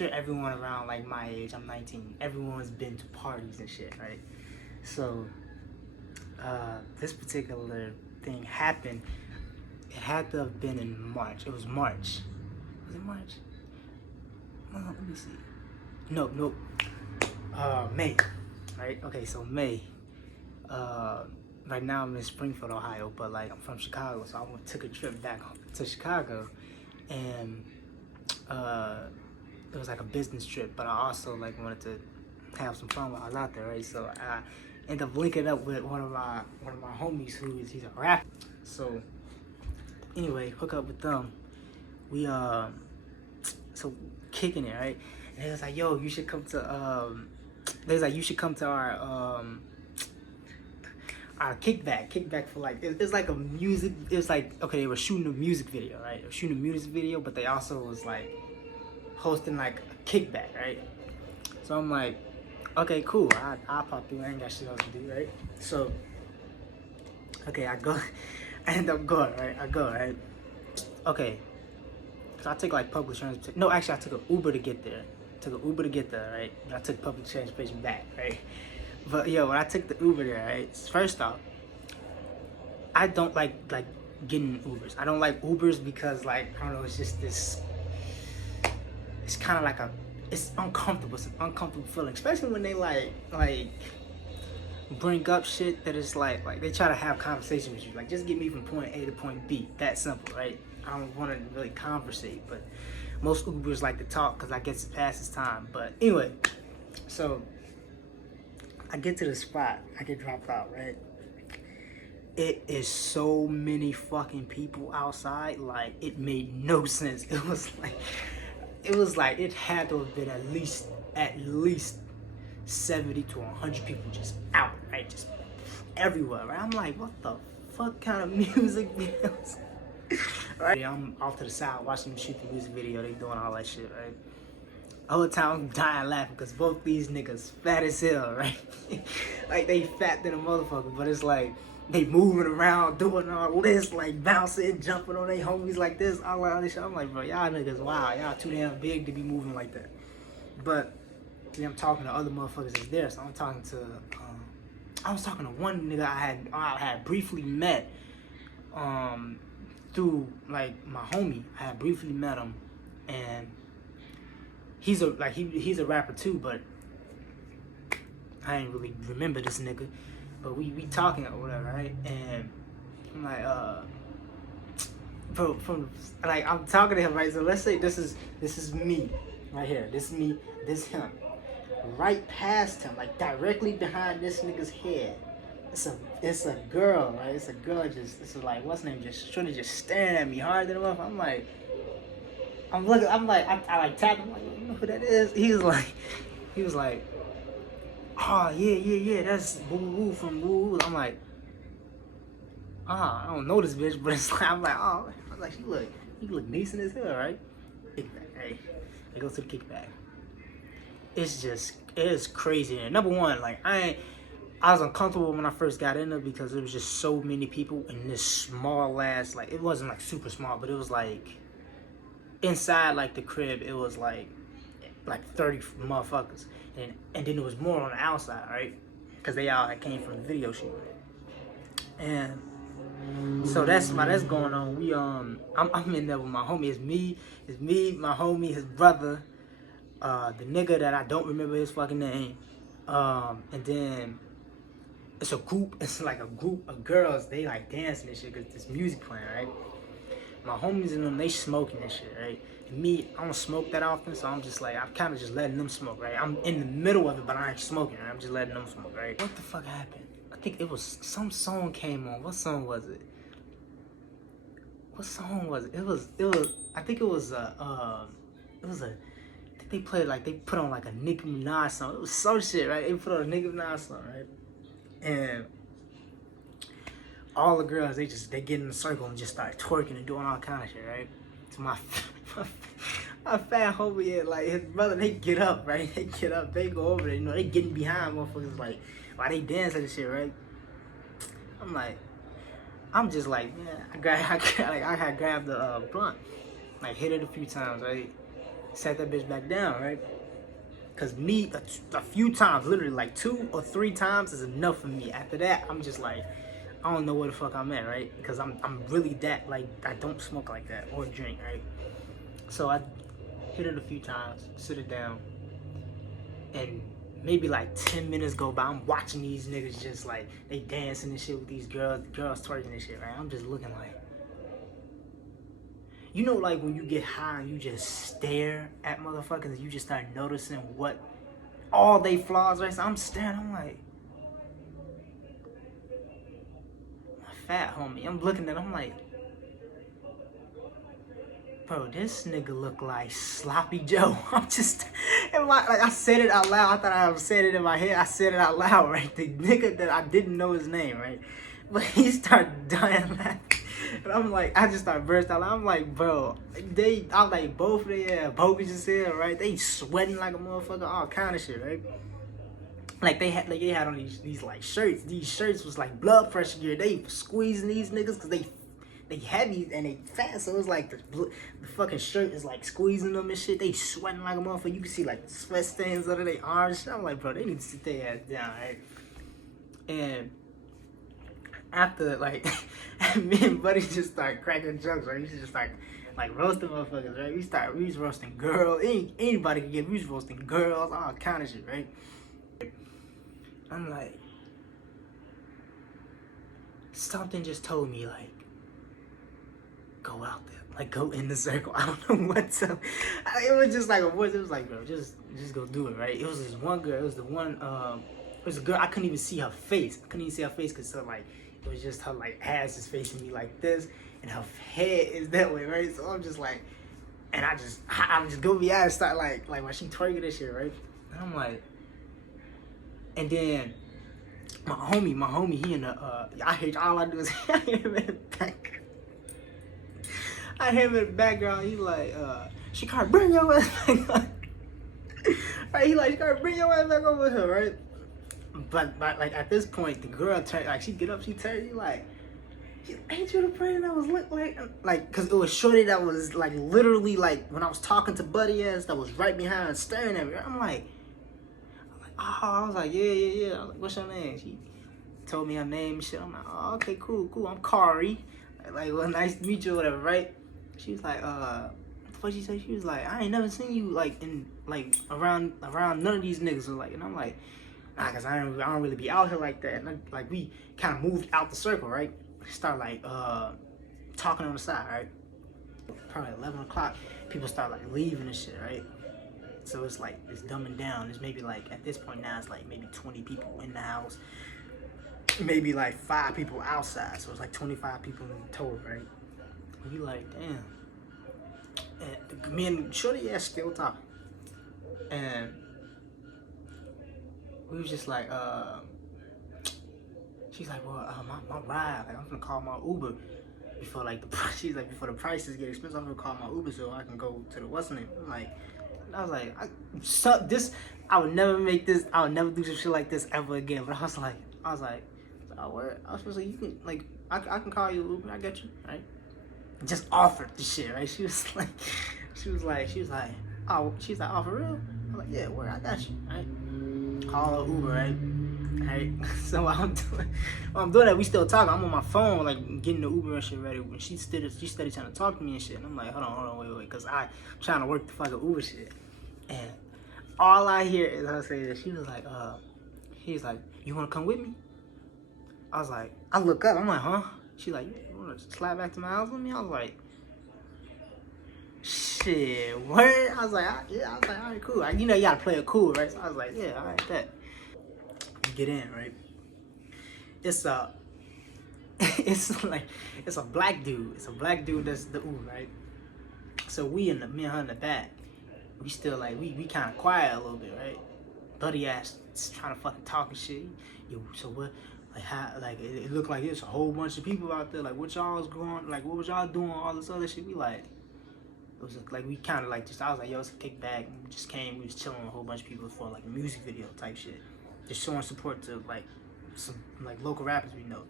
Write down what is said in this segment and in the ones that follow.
sure everyone around like my age, I'm 19, everyone's been to parties and shit, right? So this particular thing happened. It had to have been in March. It was March. Was it March? Let me see. Nope. May. Right? Okay, so May. Right now I'm in Springfield, Ohio, but like I'm from Chicago, so I took a trip back to Chicago, and it was like a business trip, but I also like wanted to have some fun while I was out there, right? So I ended up linking up with one of my homies he's a rapper. So anyway, hook up with them. We so kicking it, right? And they was like, yo, you should come to you should come to our kickback for like it's like a music. It's like, okay, they were shooting a music video, right? They were shooting a music video, but they also was like hosting like a kickback, right? So I'm like, okay, cool. I'll pop through. I ain't got shit else to do, right? So okay, I go. I end up going, right? Right? Okay. So I took like public transportation. No, actually, I took an Uber to get there. Right? And I took public transportation back, right? But yo, when I took the Uber there, right? First off, I don't like getting Ubers. I don't like Ubers because like I don't know. It's just this. It's kind of like it's uncomfortable. It's an uncomfortable feeling, especially when they like bring up shit that is like they try to have conversation with you. Like, just get me from point A to point B. That simple, right? I don't want to really conversate, but most Ubers like to talk because I guess it passes time. But anyway, so I get to the spot. I get dropped out, right? It is so many fucking people outside. Like, it made no sense. It was like it had to have been at least 70 to 100 people just out, right? Just everywhere, right? I'm like, what the fuck kind of music videos? Right? I'm off to the side watching them shoot the music video. They doing all that shit, right? The whole time I'm dying laughing because both these niggas fat as hell, right? Like, they fat than a motherfucker, but it's like they moving around, doing all this, like bouncing, jumping on their homies like this, all that other shit. I'm like, bro, y'all niggas, wow, y'all too damn big to be moving like that. But see, I'm talking to other motherfuckers that's there, so I'm talking to I was talking to one nigga I had briefly met through like my homie. I had briefly met him, and he's a rapper too, but I ain't really remember this nigga. But we talking or whatever, right? And I'm like, from like I'm talking to him, right? So let's say this is me right here. This is me. This him. Right past him, like directly behind this nigga's head. It's a girl, right? It's a girl it's like, what's her name? Just staring at me hard than a motherfucker. I'm like, I like tapped him, like, you know who that is? He was like, oh yeah, that's Woo Woo from Woo Woo. I'm like, I don't know this bitch, but it's like, I'm like, oh, I was like, you look decent as hell, right? Kickback, hey, it goes to the kickback. It's crazy. And number one, like I was uncomfortable when I first got in there because there was just so many people in this small ass, like, it wasn't like super small, but it was like inside like the crib, it was like 30 motherfuckers, and then there was more on the outside, right? Because they all came from the video shoot, and so that's why that's going on. We I'm in there with my homie. It's me, my homie, his brother, the nigga that I don't remember his fucking name, and then it's like a group of girls. They like dancing and shit because this music playing, right? My homies and them, they smoking and shit, right? And me, I don't smoke that often, so I'm just like, I'm kind of just letting them smoke, right? I'm in the middle of it, but I ain't smoking, right? I'm just letting them smoke, right? What the fuck happened? I think it was some song came on. What song was it? I think they played, like, they put on like a Nicki Minaj song. It was some shit, right? They put on a Nicki Minaj song, right? And all the girls, they get in a circle and just start twerking and doing all kind of shit, right? So my fat homie, like his brother, they get up, right? They go over there, you know, they getting behind motherfuckers, like, while they dancing and shit, right? I'm just like, man, I had grabbed the blunt, like hit it a few times, right? Sat that bitch back down, right? Cause me, a few times, literally like 2 or 3 times is enough for me. After that, I'm just like, I don't know where the fuck I'm at, right? Because I'm really that, like, I don't smoke like that or drink, right? So I hit it a few times, sit it down, and maybe like 10 minutes go by. I'm watching these niggas just like, they dancing and shit with these girls twerking and shit, right? I'm just looking like, you know, like when you get high and you just stare at motherfuckers and you just start noticing what all they flaws, right? So I'm staring, I'm like, my fat homie. I'm looking at him, I'm like, bro, this nigga look like Sloppy Joe. I'm just, like I said it out loud. I thought I said it in my head. I said it out loud, right? The nigga that I didn't know his name, right? But he started dying laughing. And I'm like, I just started bursting out. I'm like, bro, I'm like, both of them bogus as hell, right? They sweating like a motherfucker, all kind of shit, right? Like they had on these like shirts. These shirts was like blood pressure gear. They squeezing these niggas because they heavy and they fat. So it's like the fucking shirt is like squeezing them and shit. They sweating like a motherfucker. You can see like sweat stains under their arms. I'm like, bro, they need to sit their ass down, right? And after like me and Buddy just started cracking jokes, right? We just like roasting motherfuckers, right? We was roasting girls. Anybody could get. We was roasting girls, all kind of shit, right? I'm like, something just told me like, go out there, like go in the circle. I don't know what to. It was just like a voice. It was like, bro, just go do it, right? It was this one girl. It was the one. It was a girl. I couldn't even see her face. I couldn't even see her face because like it was just her like ass is facing me like this, and her head is that way, right? So I'm just like, and I'm just gonna be out and start like when she twerking this shit, right? And I'm like, and then my homie, he in the I hate all I do is I hear him in the back. I hear him in the background. He like, she can't bring your ass back on. Right? He like, she can't bring your ass back over here, right? But like at this point, the girl turned, like she get up, she turned, he like, ain't you the person that was like, cause it was shorty that was like literally like when I was talking to Buddy ass that was right behind staring at me. I'm like, oh, I was like, yeah. I was like, what's your name? She told me her name and shit. I'm like, oh, okay, cool. I'm Cari. Like, well, nice to meet you or whatever, right? She was like, what she said? She was like, I ain't never seen you like in like around none of these niggas. So, like, and I'm like, nah, cause I don't really be out here like that. And like we kind of moved out the circle, right? Start like talking on the side, right? Probably 11 o'clock, people start like leaving and shit, right? So it's like it's dumbing down. It's maybe like at this point now it's like maybe 20 people in the house, maybe like 5 people outside. So it's like 25 people in total, right? And you like, damn. And me and Shorty ass still talking, and we was just like, she's like, well, my ride, like I'm gonna call my Uber before like the price. She's like, before the prices get expensive, I'm gonna call my Uber so I can go to the what's name. I'm like, I was like, I would never make this. I would never do some shit like this ever again. But I was like, oh, word. I was supposed to, you can like, I can call you Uber. I get you, right? Just offered the shit, right? She was like, oh, she's like, oh, for real? I'm like, yeah, word, I got you, right? Call her Uber, right? Right? So I'm doing that. We still talking. I'm on my phone, like getting the Uber and shit ready. When she steady trying to talk to me and shit. And I'm like, hold on, wait, cause I'm trying to work the fucking Uber shit. And all I hear is her say that she was like, he's like, you wanna come with me? I was like, I look up, I'm like, huh? She's like, you wanna slide back to my house with me? I was like, shit, what? I was like, yeah. I was like, all right, cool. You know, you gotta play it cool, right? So I was like, yeah, all right, bet. Get in, right? It's it's a black dude. It's a black dude that's the Uber, right? So me and her in the back, we still like we kind of quiet a little bit, right? Buddy ass trying to fucking talk and shit. Yo, so what? Like how? Like it looked like there's a whole bunch of people out there. Like what y'all was going? Like what was y'all doing? All this other shit. We like it was like we kind of like just. I was like, yo, it's a kickback. We just came. We was chilling with a whole bunch of people for like a music video type shit. Just showing support to like some like local rappers we know.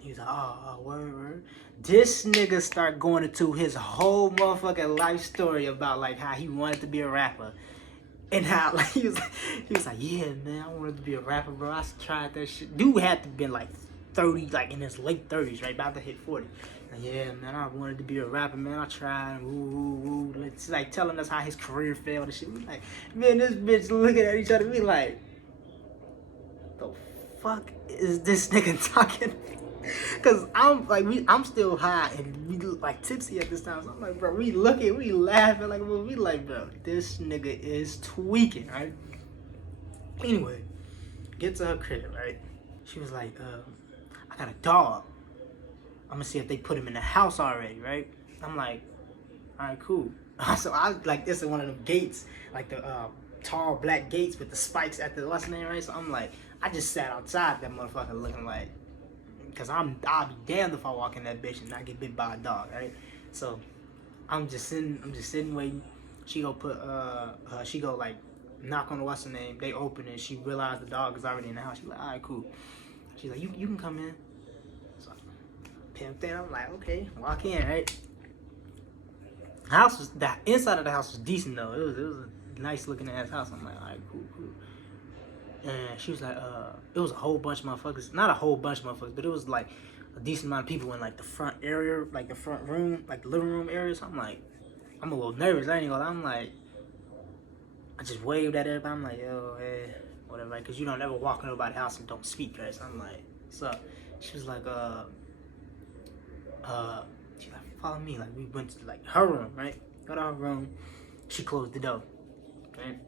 He was like, word. This nigga start going into his whole motherfucking life story about like how he wanted to be a rapper. And how like he was like, yeah, man, I wanted to be a rapper, bro. I tried that shit. Dude had to been like 30, like in his late 30s, right? About to hit 40. Like, yeah, man, I wanted to be a rapper, man. I tried, woo. It's like telling us how his career failed and shit. We like, man, this bitch looking at each other, we like, the fuck is this nigga talking? Cause I'm still high and we like tipsy at this time. So I'm like, bro, we laughing like, we like, bro, this nigga is tweaking, right? Anyway, get to her crib, right? She was like, I got a dog. I'm gonna see if they put him in the house already, right? I'm like, all right, cool. So I like, this is one of them gates, like the tall black gates with the spikes at the what's the name, right? So I'm like, I just sat outside that motherfucker looking like, cause I'll be damned if I walk in that bitch and not get bit by a dog, right? So I'm just sitting waiting. She go she go like knock on the what's the name. They open it. She realized the dog is already in the house. She's like, all right, cool. She's like, you can come in. So pimped in. I'm like, okay, walk in, right? The inside of the house was decent though. It was a nice looking ass house. I'm like, all right, cool. And she was like, it was a whole bunch of motherfuckers. Not a whole bunch of motherfuckers, but it was like a decent amount of people in like the front area, like the front room, like the living room area. So I'm like, I'm a little nervous. I ain't gonna lie. I'm like, I just waved at everybody. I'm like, yo, hey, whatever. Because you don't ever walk in nobody's house and don't speak, right? So I'm like, what's up? She was like, she like, follow me. Like, we went to like her room, right? Go to her room. She closed the door, right?